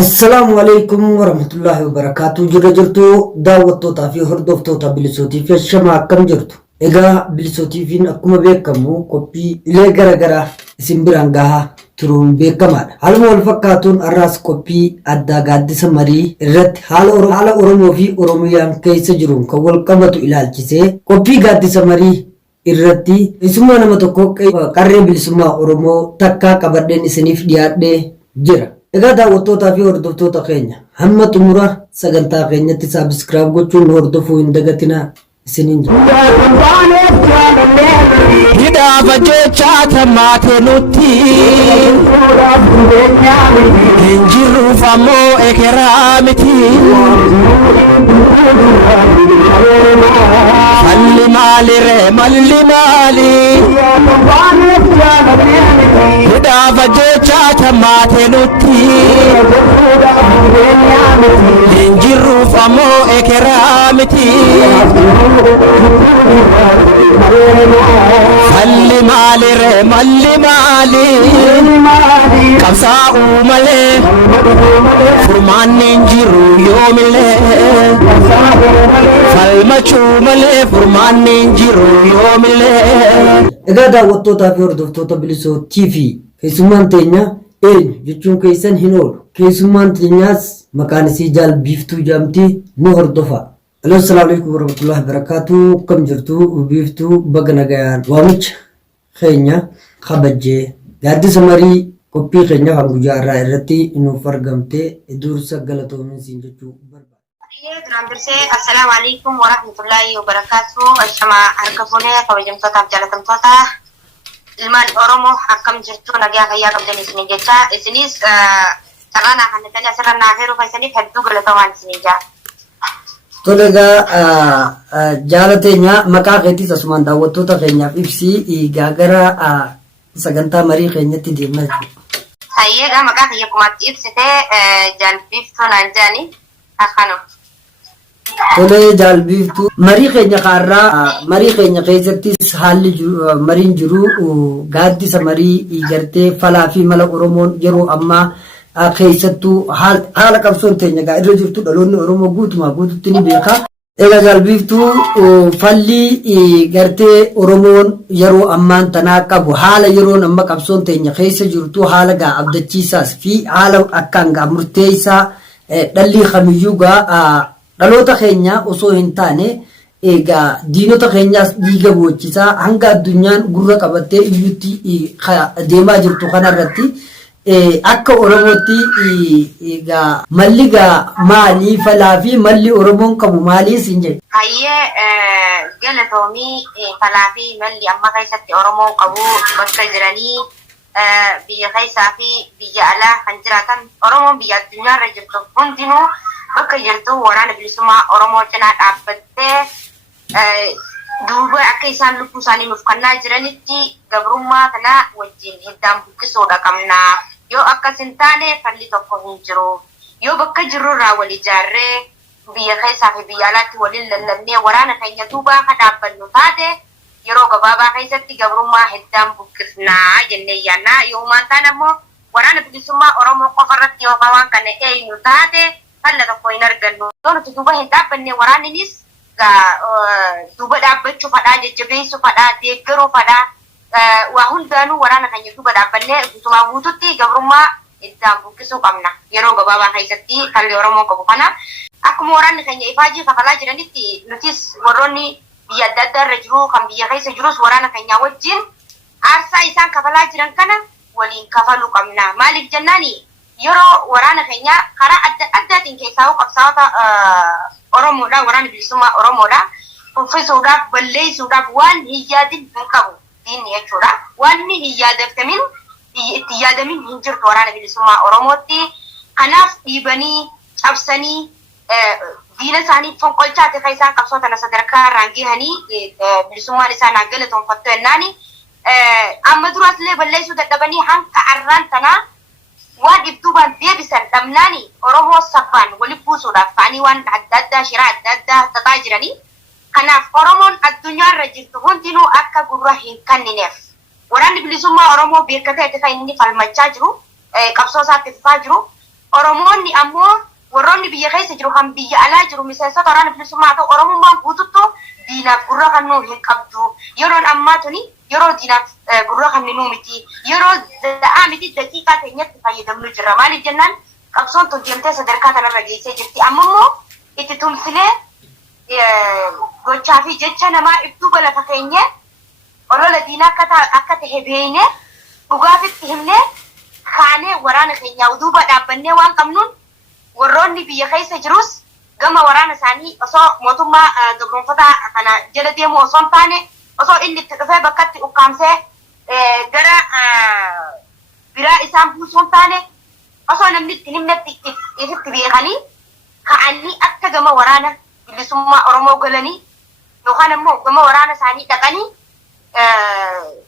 Assalamualaikum warahmatullahi wabarakatuh. Jira jirtu daawwattootaa fi hordoftoota bilisootii fi shama akkam jirtu. Egaa bilisootiifiin akkuma beekamu qophii ilee garagaraa isin biraan gahaa turuun beekamaadha. Haaluma wal fakkaatuun har'aas qophii addaa gaaddisa marii irratti haala Oromoo fi Oromiyaan keessa jiruun kan wal qabatu ilaalchisee qophii gaaddisa marii irratti isuma nama tokko qarree bilisummaa Oromoo takkaa qabadheen isiniif dhiyaadhee jira. Egaa daawwattootaa fi hordoftoota keenya hamma xumura sagantaa keenyatti saabskraayib gochuun nu hordofuu hin dagatinaa isiniin jedha. Hidhaafa jechaa tammaate nutti hin jirruuf ammoo ekeraa miti. Malli maali ree malli maali. Hidhaafa jechaa tammaate nutti hin jirruuf ammoo ekeraa miti. Malli maali ree malli maali. Qabsaa'uu malee furmaanni hin jiru yoomillee. Falmachuu malee furmaanni hin jiru yoomillee. Egaa daawwattootaa fi hordoftoota bilisootii fi keessummaan teenya eenyu jechuun keessan hin oolu. Keessummaan teenyaas maqaan isii Jaal Biiftuu jedhamti nu hordofa. Assalamu alaikum warahmatullahi wabarakatuh. Kam jirtu Biiftuu baga nagayaan waamicha keenya kabajjee gaaddisa marii qophii keenya kan guyyaa irraa irratti nuuf argamte dursa galatoomin siin jechuu barbaada. Duraan dursee assalamu alaikum warahmatullahi wabarakatuh. Ashama harka fuunee kabajamtootaaf jaalatamtoota ilmaan Oromoo akkam jirtu nagaa fayyaa qabdan isin jecha isinis carraa kan asirra naaf heeruu keessaniif hedduu galatoomaan isin jaa. Tole egaa jaalateenya maqaa keetis asumaan daawwattoota keenyaaf ibsii gaagara sagantaa marii keenyatti deemaa jechuudha. Hayyeegaa maqaa kiyya kumaatti ibsitee Jaal Biiftuu naan jedhani akkanuma. Tole Jaal Biiftuu marii keenya kaarraa marii keenya keessattis haalli mariin jiru gaaddisa marii gartee falaa fi mala Oromoon yeroo ammaa keessattuu haala qabsoon teenya gaa irra jirtu dhaloonni Oromoo guutumaa guututti ni beeka. Egaa Jaal Biiftuu falli gartee Oromoon yeroo ammaan tanaa qabu haala yeroon amma qabsoon teenya keessa jirtu haala gaa abdachiisaas fi haala akkaan gaa murteessaa dhalli kamiyyuu gaa dhaloota keenya osoo hin taane egaa diinota keenyaas dhiiga boocisaa hanga addunyaan gurra qabattee iyyutti deemaa jirtu kanarratti akka Oromootti egaa malli gaa maalii falaa fi malli Oromoon qabu maalii siin jedhe. Hayyee galatoomii falaa fi malli amma keessatti Oromoo qabu bakka jiranii biyya keessaa fi biyya alaa kan jiraatan Oromoon biyya addunyaarra jirtu hundinuu bakka jirtu waraana bilisummaa Oromoo cinaa dhaabbattee duuba akka isaan lubbuu isaanii nuuf kennaa jiranitti gabrummaa kana wajjin hiddaan buqqisuudha qabna. Yoo akkas hin taane falli tokko hin jiru. Yoo bakka jirrurraa wal ijaarree biyya keessaa fi biyya alaatti waliin lallabnee waraana keenya duubaa kan dhaabbannu taate yeroo gabaabaa keessatti gabrummaa hiddaan buqqisnaa jennee yaannaa. Yoo maantaan ammoo waraana bilisummaa Oromoo qofarratti yoo waan kana eenyu taate falla tokko hin argannu. Yoo nuti duuba hin dhaabbanne waraanninis duuba dhaabbachuu fadhaa, jajjabeessuu fadhaa, deeggaruu fadhaa waa hundaanuu waraana keenya duuba dhaabbannee guutumaa guututti gabrummaa hiddaan buqqisuu qabna. Yeroo gabaabaa keessatti falli Oromoo qabu kana akkuma waraanni keenya ifaajii kafalaa jiranitti nutis warroonni biyya adda addaa irra jiru kan biyya keessa jirus waraana keenya wajjin aarsaa isaan kafalaa jiran kana waliin kafaluu qabna. Maaliif jennaani yeroo waraana keenya karaa adda addaatiin keessaa qabsaa'ota Oromoodha waraana bilisummaa Oromoodha uffisuudhaaf balleessuudhaaf waan hin yaadin hin qabu diinni jechuudha. Waan hin yaadatamin itti yaadamin hin jirtu waraana bilisummaa Oromootti. Kanaaf dhiibanii cabsanii diina isaanii fonqolchaa ta'e isaan qabsoota na sadarkaa irraan gahanii bilisummaan isaan galatoonfattu jennaani amma duraasillee balleessuu dadhabanii hanga arraan tanaa waan ibtuubaan deebisan dhabnaani Oromoo sabbaan walitti buusuudhaaf ta'anii waan adda addaa shiraa adda addaa tataa jiranii. Kanaaf Oromoon addunyaarra jirtu hundinuu akka gurra hin kennineef waraanni bilisummaa Oromoo beekatee itti kan inni falmachaa jiru qabsoo isaatti fufaa jiru. Oromoonni warroonni biyya keessa jiru kan biyya alaa jiru miseensota waraana bilisummaa ta'u oromummaan guututtu diinaaf gurra kannuu hin qabdu yeroon ammaa tuni yeroo diinaaf gurra kannuu miti yeroo da'aa miti daqiiqaa teenyatti fayyadamnu jirra maaliif jennaan qabsoon tun deemtee sadarkaa kanarra geessee jirti amma immoo itti tumsinee gochaa fi jecha namaa ibduu balata keenye olola diinaa akka ta'e beeknee dhugaafitti himnee kaanee waraana keenyaa duuba dhaabbannee waan qabnuun warroonni biyya keessa jirus gama waraana isaanii osoo mootummaa gabroonfataa kana jala deemu osoo hin taane osoo inni itti dhufee bakkatti ukkaamsee gara biraa isaan buusuu hin taane osoo namni itti himnetti ifitti beekanii ka'anii akka gama waraana bilisummaa Oromoo galanii yookaan immoo gama waraana isaanii dhaqanii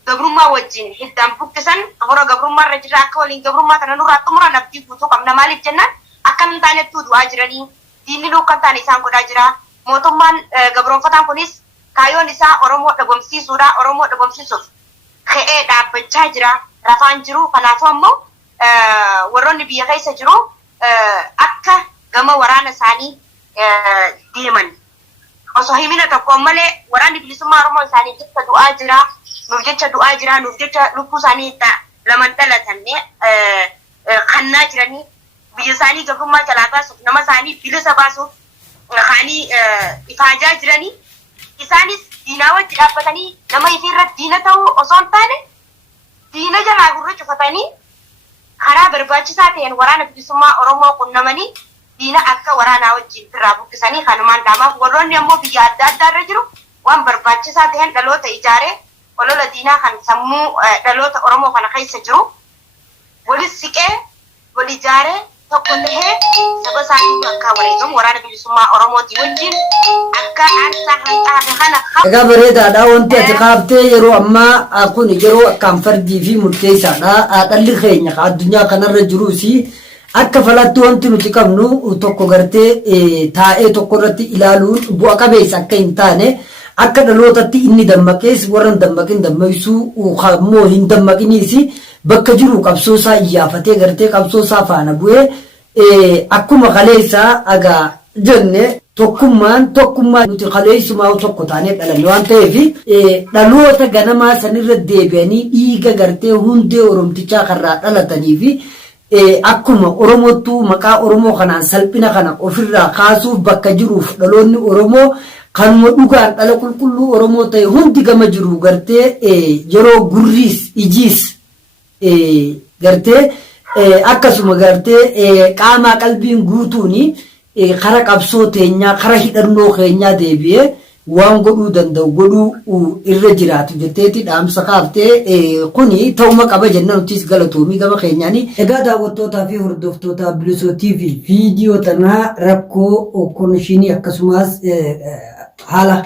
gabrummaa wajjin hiddaan buqqisan hora gabrummaa irra jira akka waliin gabrummaa kana nurraa xumuran abdii guutuu qabna maaliif jennaan akka hin taanetti du'aa jiranii diinni luukkan taane isaan godhaa jira mootummaan gabroonfataan kunis kaayyoon isaa Oromoo dhabamsiisuudha Oromoo dhabamsiisuuf ka'ee dhaabbachaa jira rafaan jiru kanaafuu ammoo warroonni biyya keessa jiru akka gama waraana isaanii deeman osoo himina tokko malee waraanni bilisummaa Oromoo isaanii jecha du'aa jira nuuf jecha du'aa jira nuuf jecha lubbuu isaanii laman dhalatanne kannaa jiranii biyya isaanii gabrummaa jalaa baasuuf nama isaanii bilisa baasuuf kaanii ifaajaa jiranii isaanis diinaa wajji dhaabbatanii nama ifiirratti diina ta'uu osoo hin taane diina jalaa gurra cufatanii karaa barbaachisaa ta'een waraana bilisummaa Oromoo qunnamanii diina akka waraanaa wajjin irraa buqqisanii kanumaan dhaamaaf warroonni ammoo biyya adda addaa irra jiru waan barbaachisaa ta'een dhaloota ijaaree olola diinaa kan sammuu dhaloota Oromoo kana keessa jiru walis siqee wal ijaaree tokko tahee saba isaanii akka wareegamu waraana bilisummaa Oromootii wajjin akka aarsaa hanqaate kana egaa bareedaadha wanti ati kaaftee yeroo ammaa kun yeroo akkaan fardii fi murteessaadha dhalli keenya addunyaa kanarra jiruus akka falatti wanti nuti qabnu tokko gartee taa'ee tokko irratti ilaaluun bu'a qabeessa akka hin taane akka dhalootatti inni dammaqees warra hin dammaqin dammaysuu ammoo hin dammaqiniis bakka jiru qabsoo isaa iyyafatee gartee qabsoo isaa faana bu'ee akkuma kaleessaa agaa jenne tokkummaan nuti kaleessumaa tokko taanee dhalanne waan ta'eef dhaloota ganamaa sanirra deebi'anii dhiiga gartee hundee oromtichaa karraa dhalatanii fi akkuma Oromootu maqaa Oromoo kanaan salphina kana ofirraa kaasuuf bakka jiruuf dhaloonni Oromoo kanuma dhugaan dhala qulqulluu Oromoo ta'e hundi gama jiru gartee yeroo gurriis ijiis gartee akkasuma gartee qaamaa qalbiin guutuuni kara qabsoo teenyaa kara hidhannoo keenyaa deebi'ee waan godhuu danda'u godhuu irra jiraatu jetteeti dhaamsa kaaftee kuni ta'uma qaba jenna nutis galatoomii gama keenyaani egaa daawwattootaa fi hordoftoota Bilisoo TV viidiyoo tanaa rakkoo konishinii akkasumas haala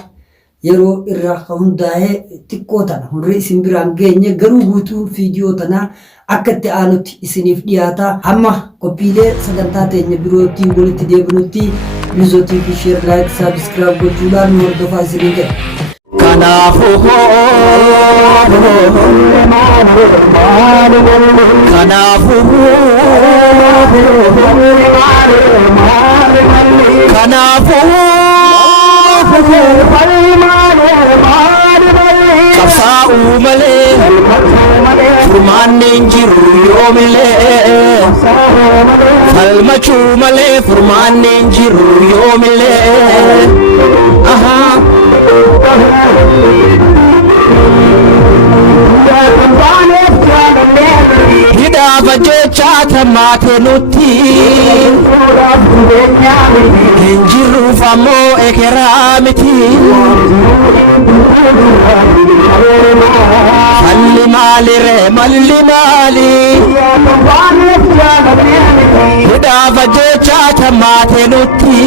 yeroo irraa hundaa'ee xiqqoo tana hurrii isin biraan geenye garuu guutuun viidiyoo tanaa akka itti aanutti isiniif dhiyaata hamma qophiilee sagantaa teenya birootiin walitti deebinutti Bilisoo TV share like subscribe gochuudhaan nu hordofaa isinii jedha. Qabsaa'uu malee furmaanni jiru yoomillee falmachuu malee furmaanni jiru yoomillee hidhaafa jechaa tamaate nutti hin jirruuf ammoo ekeraa miti falli maalire malli maali hidhaafa jechaa tamaate nutti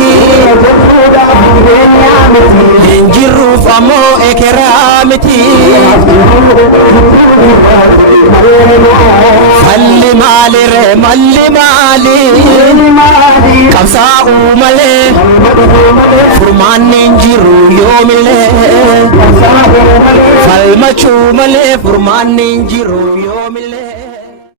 hin jirruuf ammoo ekeraa miti falli maalire malli maali qabsaa'uu malee furmaanni jiru yoomillee falmachuu malee furmaanni jiru yoomillee